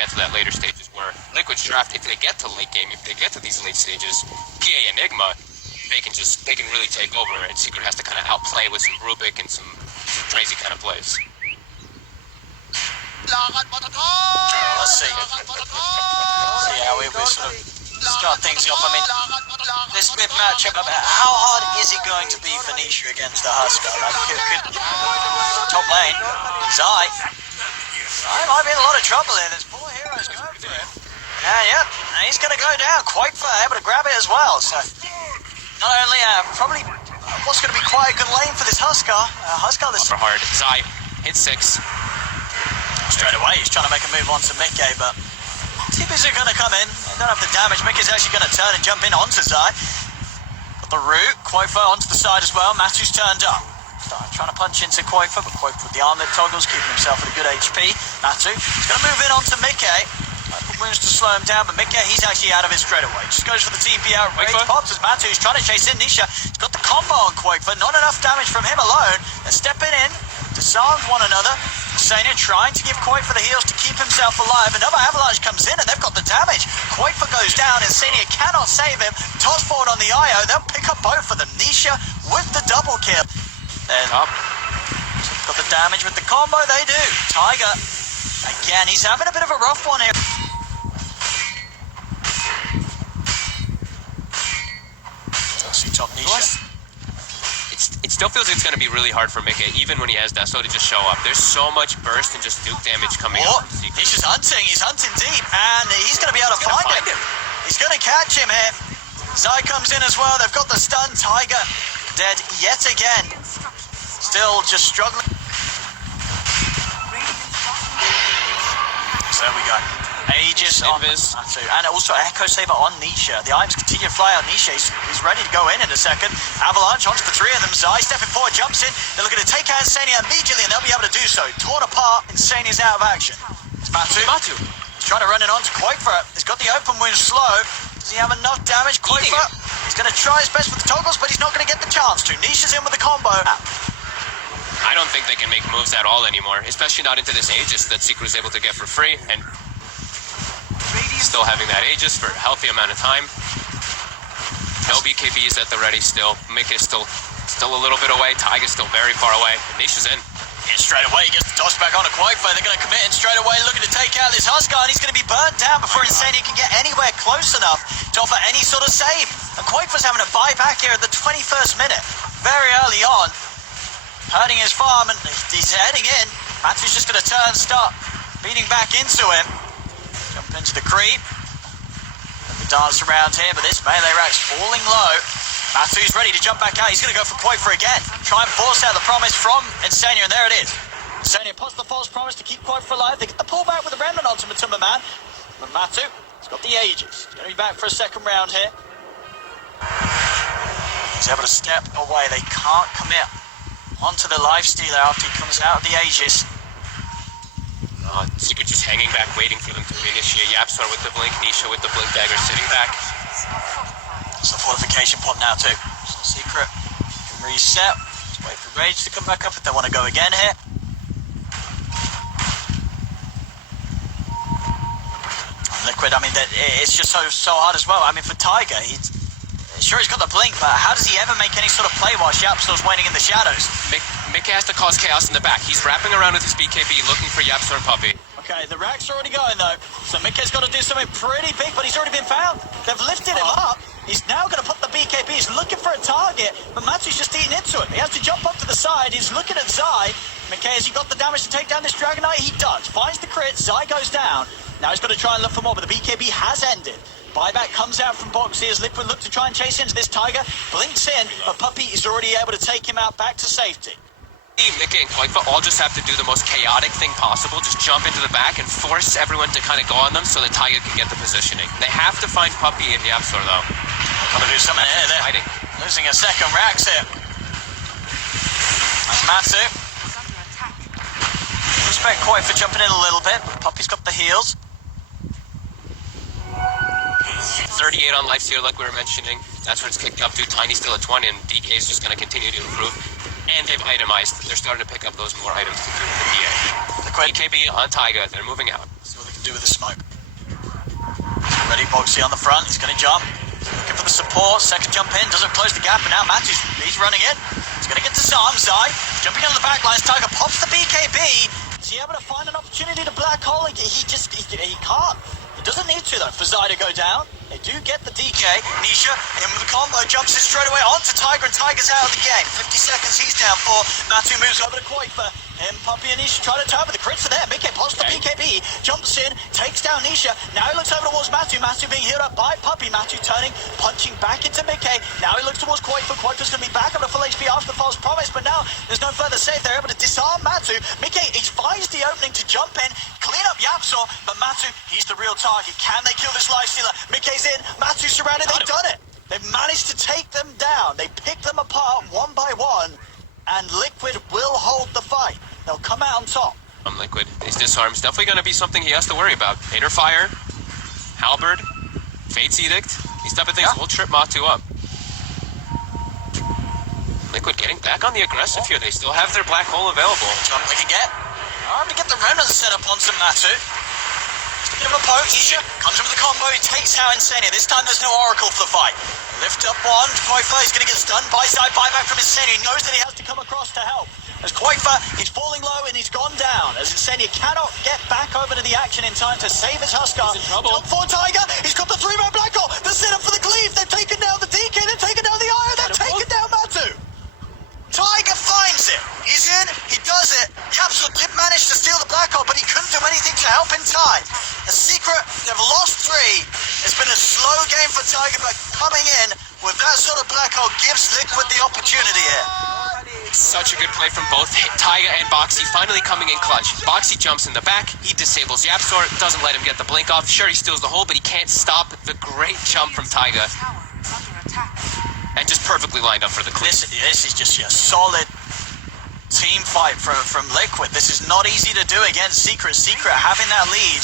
get to that later stages where Liquid's draft, if they get to late game, if they get to these late stages, PA Enigma, they can really take over, and Secret has to kind of outplay with some Rubik and some crazy kind of plays. Let's see. See how we sort of start things off. I mean, this mid matchup, how hard is it going to be for Nisha against the Husker? Like, top lane, Zai might be in a lot of trouble here. There's 4 heroes going for him. And yeah, he's going to go down. Quite able to grab it as well. So, not only probably what's going to be quite a good lane for this Husker. Husker, this hard. Zai hit 6. Straight away, he's trying to make a move onto Mickey, but TPs are going to come in. They don't have the damage. Mickey's actually going to turn and jump in onto Zai. Got the root. Quoifer onto the side as well. Matu's turned up. Trying to punch into Quoifer, but Quoifer with the armlet toggles, keeping himself with a good HP. Matu, he's going to move in onto Mickey. Put wounds to slow him down, but Mickey, he's actually out of it straight away. Just goes for the TP out. Rage pops as Matu's trying to chase in Nisha. He's got the combo on Quoifer. Not enough damage from him alone. They're stepping in to sound one another. Sania trying to give Quoifer the heals to keep himself alive. Another avalanche comes in and they've got the damage. Quoifer goes down and Sania cannot save him. Toss forward on the IO. They'll pick up both of them. Nisha with the double kill. Then got the damage with the combo. They do. Tiger, again, he's having a bit of a rough one here. See top Nisha. It still feels like it's going to be really hard for Mickey, even when he has Deso, to just show up. There's so much burst and just nuke damage coming out. He's just hunting. He's hunting deep, and he's going to be able to find him. He's going to catch him here. Zai comes in as well. They've got the stun. Tiger dead yet again. Still just struggling. So there we go. Aegis on Matu, and also Echo Saber on Nisha. The items continue to fly on Nisha. He's ready to go in a second. Avalanche onto the 3 of them. Zai stepping forward, jumps in. They're looking to take out Insania immediately, and they'll be able to do so. Torn apart, Insania's out of action. It's Matu. He's trying to run it onto Quoifer. He's got the open wound slow. Does he have enough damage? Quoifer, he's going to try his best with the toggles, but he's not going to get the chance to. Nisha's in with the combo. I don't think they can make moves at all anymore, especially not into this Aegis that Secret was able to get for free, and still having that Aegis for a healthy amount of time. No BKBs at the ready still. Mickey's still a little bit away. Tiger's still very far away. Nisha's in. Yeah, straight away, he gets the toss back on a Quoifer. They're going to commit in straight away, looking to take out this Husker, and he's going to be burnt down before Insania can get anywhere close enough to offer any sort of save. And Quoifer's having a buy back here at the 21st minute, very early on. Hurting his farm, and he's heading in. Matu's just going to turn, start beating back into him. Jump into the creep. We dance around here, but this melee rack's falling low. Matu's ready to jump back out. He's going to go for Quoifer again. Try and force out the promise from Insania, and there it is. Insania pops the false promise to keep Quoifer alive. They get the pullback with the Remnant onto Matumba Man. But Matu, he's got the Aegis. He's going to be back for a second round here. He's able to step away. They can't commit onto the lifestealer after he comes out of the Aegis. Secret just hanging back, waiting for them to reinitiate. Yapstar with the blink, Nisha with the blink dagger sitting back. It's the fortification pop now too. So Secret can reset. Just wait for Rage to come back up if they want to go again here. Liquid, I mean, it's just so hard as well. I mean, for Tiger, he's got the blink, but how does he ever make any sort of play while Yapstar's waiting in the shadows? Mickey has to cause chaos in the back. He's wrapping around with his BKB, looking for Yapstar and Puppy. Okay, the rack's already going though, so Mickey's got to do something pretty big, but he's already been found. They've lifted him up. He's now going to put the BKB. He's looking for a target, but Matu's just eating into it. He has to jump up to the side. He's looking at Zai. Mickey, has he got the damage to take down this Dragon Knight? He does. Finds the crit. Zai goes down. Now he's got to try and look for more, but the BKB has ended. Buyback comes out from Boxy as Liquid look to try and chase into this Tiger. Blinks in, but Puppy is already able to take him out back to safety. Mickey and Quoifer all just have to do the most chaotic thing possible. Just jump into the back and force everyone to kind of go on them so that Tiger can get the positioning. They have to find Puppy and Yapstar though. Got to do something here. They're fighting. Losing a second. Rax here. That's Matu. Respect Quoifer jumping in a little bit, but Puppy's got the heals. 38 on lifesteal like we were mentioning. That's what it's kicked up to. Tiny's still at 20 and DK is just going to continue to improve. And they've itemized. They're starting to pick up those more items to do with the PA. The BKB on Tiger. They're moving out. See what they can do with the smoke. Boxy on the front, he's going to jump. Looking for the support, second jump in, doesn't close the gap, and now Matthews, he's running it. He's going to get disarmed, Zai, jumping on the back lines, Tiger pops the BKB. Is he able to find an opportunity to black hole? He can't. He doesn't need to, though, for Zai to go down. They do get the DK. Nisha, in with the combo, jumps in straight away onto Tiger, and Tiger's out of the game. 50 seconds, he's down for. Matthew moves over to Koifa. Him, Puppy, and Nisha try to turn, but the crits are there. Mickey pops the BKB, jumps in, takes down Nisha. Now he looks over towards Matthew. Matthew being healed up by Puppy. Matthew turning, punching back into Mickey. Now he looks towards Koifa. Koifa's going to be back up to full HP after the false promise, but now there's no further save. They're able to disarm Matthew. Mickey, he finds the opening to jump in, clean up Yapsor, but Matthew, he's the real target. Can they kill this lifestealer? Mickey's in, Matthew's surrounded. They've done it. They've managed to take them down. They pick them apart one by one, and Liquid will hold the fight. They'll come out on top. Liquid. His disarm's definitely going to be something he has to worry about. Inner Fire, Halberd, Fate's Edict. These type of things will trip Matu up. Liquid getting back on the aggressive here. They still have their black hole available. John we can get. To get the remnants set up onto Matu. Just a bit of a poke. Isha comes in with the combo. He takes out Insania. This time there's no Oracle for the fight. Lift up one. Koifa is going to get stunned. Buy-side buyback from Insania. He knows that he has to come across to help. As Koifa, he's falling low and he's gone down. As Insania cannot get back over to the action in time to save his Huskar. He's in trouble. Jump for Tiger. He's got the 3-man black hole. The setup for the cleave. They've taken down the DK. They've taken down the Iron. They've taken down Matu. Tiger finds it. He's in. He does it. Yapsor did manage to steal the black hole, but he couldn't do anything to help in time. A secret, they've lost 3. It's been a slow game for Tiger, but coming in with that sort of black hole gives Liquid the opportunity here. Such a good play from both Taiga and Boxy, finally coming in clutch. Boxy jumps in the back, he disables Yapsor, doesn't let him get the blink off. Sure, he steals the hole, but he can't stop the great jump from Taiga. And just perfectly lined up for the clear. This is just a solid team fight from Liquid. This is not easy to do against Secret. Secret having that lead,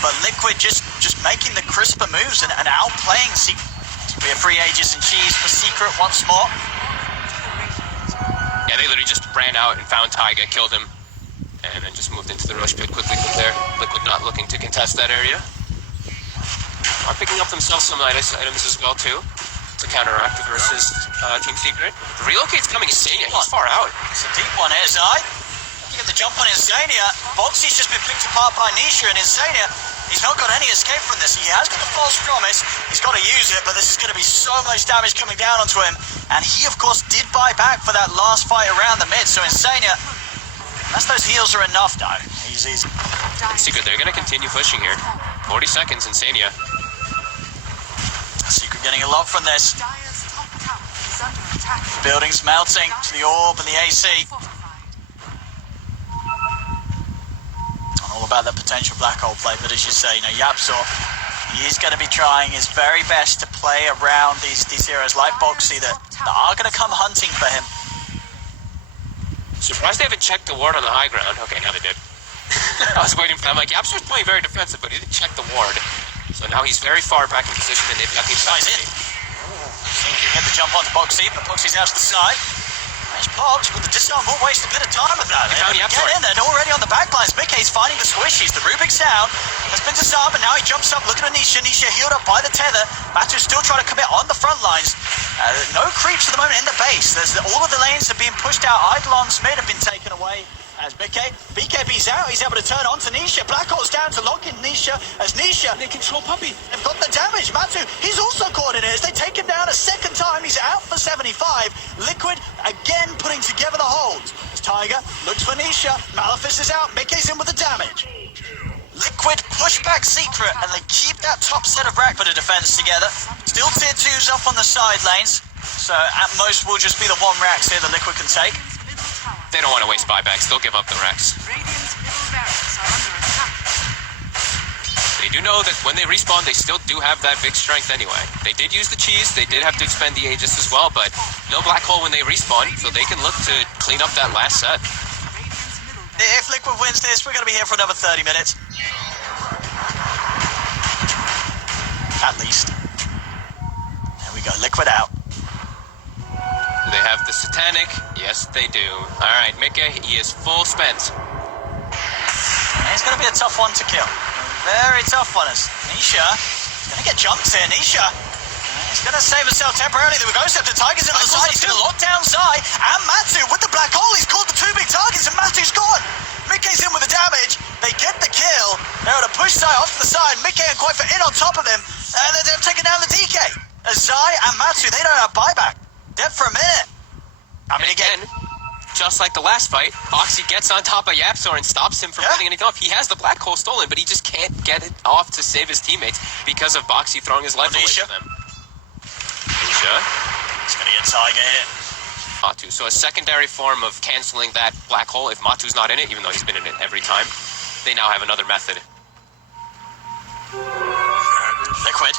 but Liquid just making the crisper moves and outplaying Secret. It's going to be a free Aegis and Cheese for Secret once more. Yeah, they literally just ran out and found Taiga, killed him, and then just moved into the rush pit quickly from there. Liquid not looking to contest that area. Are picking up themselves some items as well, too, to counteract versus Team Secret. The relocate's coming Insania. He's far out. It's a deep one here, Zai. You get the jump on Insania. Boxy's just been picked apart by Nisha, and Insania, he's not got any escape from this. He has got the false promise. He's got to use it, but this is going to be so much damage coming down onto him. And he, of course, did buy back for that last fight around the mid. So Insania, unless those heals are enough, no. He's Secret, they're going to continue pushing here. 40 seconds, Insania. Secret getting a lot from this. Buildings melting to the orb and the AC. All about the potential black hole play, but as you say, Yapsor, he is going to be trying his very best to play around these heroes like Boxy that are going to come hunting for him. Surprised they haven't checked the ward on the high ground. Okay, now they did. I was waiting for them. Like, Yapsor's playing very defensive, but he didn't check the ward. So now he's very far back in position, and they've got the He's in. Think you get the jump onto Boxy, but Boxy's out to the side. Nice box with the disarm. Won't waste a bit of time with that. Get in there, and already on the backlines. Mickey's finding the squishies. The Rubik's down. Has been disarmed, and now he jumps up looking at Nisha. Nisha healed up by the tether. Matu's still trying to commit on the front lines. No creeps at the moment in the base. All of the lanes have been pushed out. Eidolon's mid have been taken away. As BKB's out, he's able to turn on to Nisha. Black Hole's down to lock in Nisha. As Nisha, they control Puppy. They've got the damage. Matu, he's also caught in it. As they take him down a second time, he's out for 75. Liquid again putting together the holds. As Tiger looks for Nisha. Malefice is out. Mickey's in with the damage. Liquid push back Secret, and they keep that top set of rack for the defense together. Still tier 2s up on the side lanes. So at most will just be the 1 racks here that Liquid can take. They don't want to waste buybacks. They'll give up the Rex. They do know that when they respawn, they still do have that big strength anyway. They did use the cheese. They did have to expend the Aegis as well, but no black hole when they respawn, so they can look to clean up that last set. If Liquid wins this, we're going to be here for another 30 minutes. At least. There we go. Liquid out. Do they have the Satanic? Yes, they do. All right, Mickey, he is full spent. Yeah, it's going to be a tough one to kill. Very tough one. As Nisha is going to get jumped here. Nisha is going to save herself temporarily. There we go. Step to Tigers in on the side. He's going to lock down Zai and Matsu with the black hole. He's caught the two big targets and Matsu's gone. Mickey's in with the damage. They get the kill. They're able to push Zai off to the side. Mickey and Koifa in on top of him. And they're taking down the DK. As Zai and Matsu, they don't have buyback. Dead for a minute. I mean, again, just like the last fight, Boxy gets on top of Yapzor and stops him from getting anything off. He has the black hole stolen, but he just can't get it off to save his teammates because of Boxy throwing his life away from them. Nisha. He's going to get Tiger here. Matu. So a secondary form of canceling that black hole if Matu's not in it, even though he's been in it every time. They now have another method. Liquid.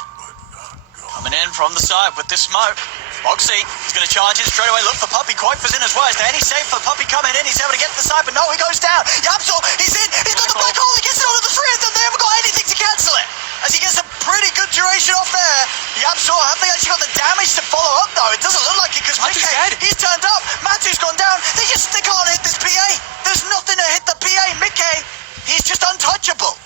Coming in from the side with this smoke. Boxy is going to charge in straight away. Look for Puppy. Koifa's in as well. Is there any safe for Puppy coming in? He's able to get to the side, but no, he goes down. Yapzor, he's in. He's got the black hole. He gets it onto the three of them. They haven't got anything to cancel it. As he gets a pretty good duration off there. Yapzor, have they actually got the damage to follow up, though? It doesn't look like it because Mickey, he's turned up. Matu's gone down. They can't hit this PA. There's nothing to hit the PA. Mickey, he's just untouchable.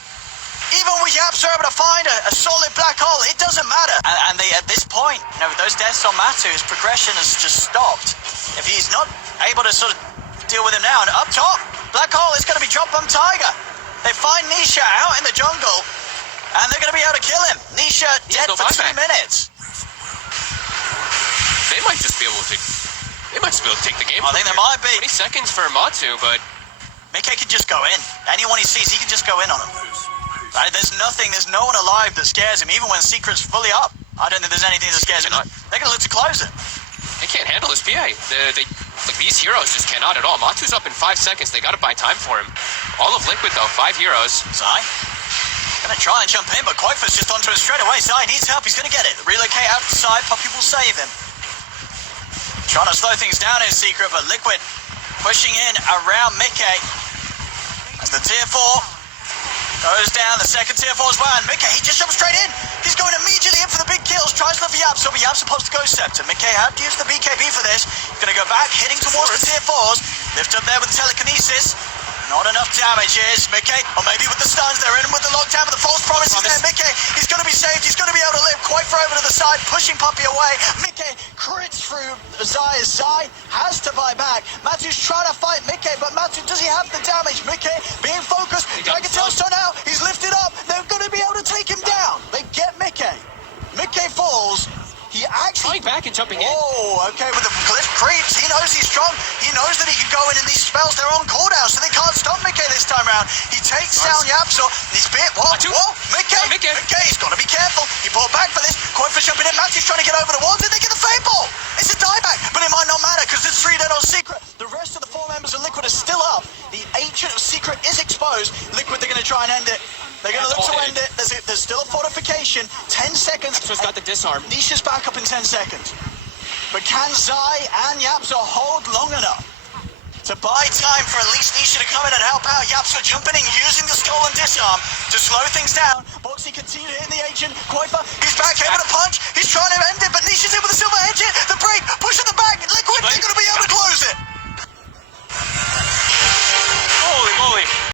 Even with Yapzor able to find a solid black hole, it doesn't matter. And they, at this point, you know, with those deaths on Matu, his progression has just stopped. If he's not able to sort of deal with him now, and up top, black hole is going to be dropped on Tiger. They find Nisha out in the jungle, and they're going to be able to kill him. Nisha dead for 2 minutes. They might just be able to. They might just be able to take the game. I think there might be 20 seconds for Matu, but Mickey can just go in. Anyone he sees, he can just go in on him. Right, there's no one alive that scares him, even when Secret's fully up. I don't think there's anything that scares him. They're going to look to close it. They can't handle this PA. These heroes just cannot at all. Matu's up in 5 seconds. They got to buy time for him. All of Liquid, though, 5 heroes. Zai going to try and jump in, but Koifa's just onto him straight away. Zai needs help. He's going to get it. Relocate out to the side. Puppy will save him. Trying to slow things down in Secret, but Liquid pushing in around Mickey. As the tier 4 goes down, the second tier 4 as well, and Mickey, he just jumps straight in. He's going immediately in for the big kills, tries to look for Yapzor, but Yapzor pops the Ghost Scepter. Mickey had to use the BKB for this. He's going to go back, hitting towards the tier 4s. Lift up there with the telekinesis. Not enough damage is Mickey, or maybe with the stuns, they're in with the lockdown, but the false promise is there. Mickey, he's going to be saved, he's going to be able to live. Quite far over to the side, pushing Puppy away. Mickey crits through Zai. Zai has to buy back. Matu's trying to fight Mickey, but Matu, does he have the damage? Mickey being focused, Dragon Tail's turn out, he's lifted up, they're going to be able to take him down. They get Mickey. Mickey falls. He actually... Trying back and jumping in. Oh, okay, with the glyph creeps. He knows he's strong. He knows that he can go in these spells. They're on cooldown, so they can't stop Mickey this time around. He takes down Yapzor. He's bit... Whoa, Mickey! Mickey's got to be careful. He brought back for this. Koifa's jumping in. Matu's trying to get over the wall. Did they get the fade ball? It's a dieback, but it might not matter because it's 3 dead on Secret. The rest of the 4 members of Liquid are still up. The Ancient of Secret is exposed. Liquid, they're going to try and end it. They're going to look to end it. There's still a fortification. 10 seconds. Yapzor's got the disarm. Nisha's back up in 10 seconds. But can Zai and Yapzor hold long enough to buy time for at least Nisha to come in and help out? Yapzor jumping in, using the stolen disarm to slow things down. Boxy continue hitting the Ancient. Koifa, he's back, able to punch. He's trying to end it, but Nisha's in with a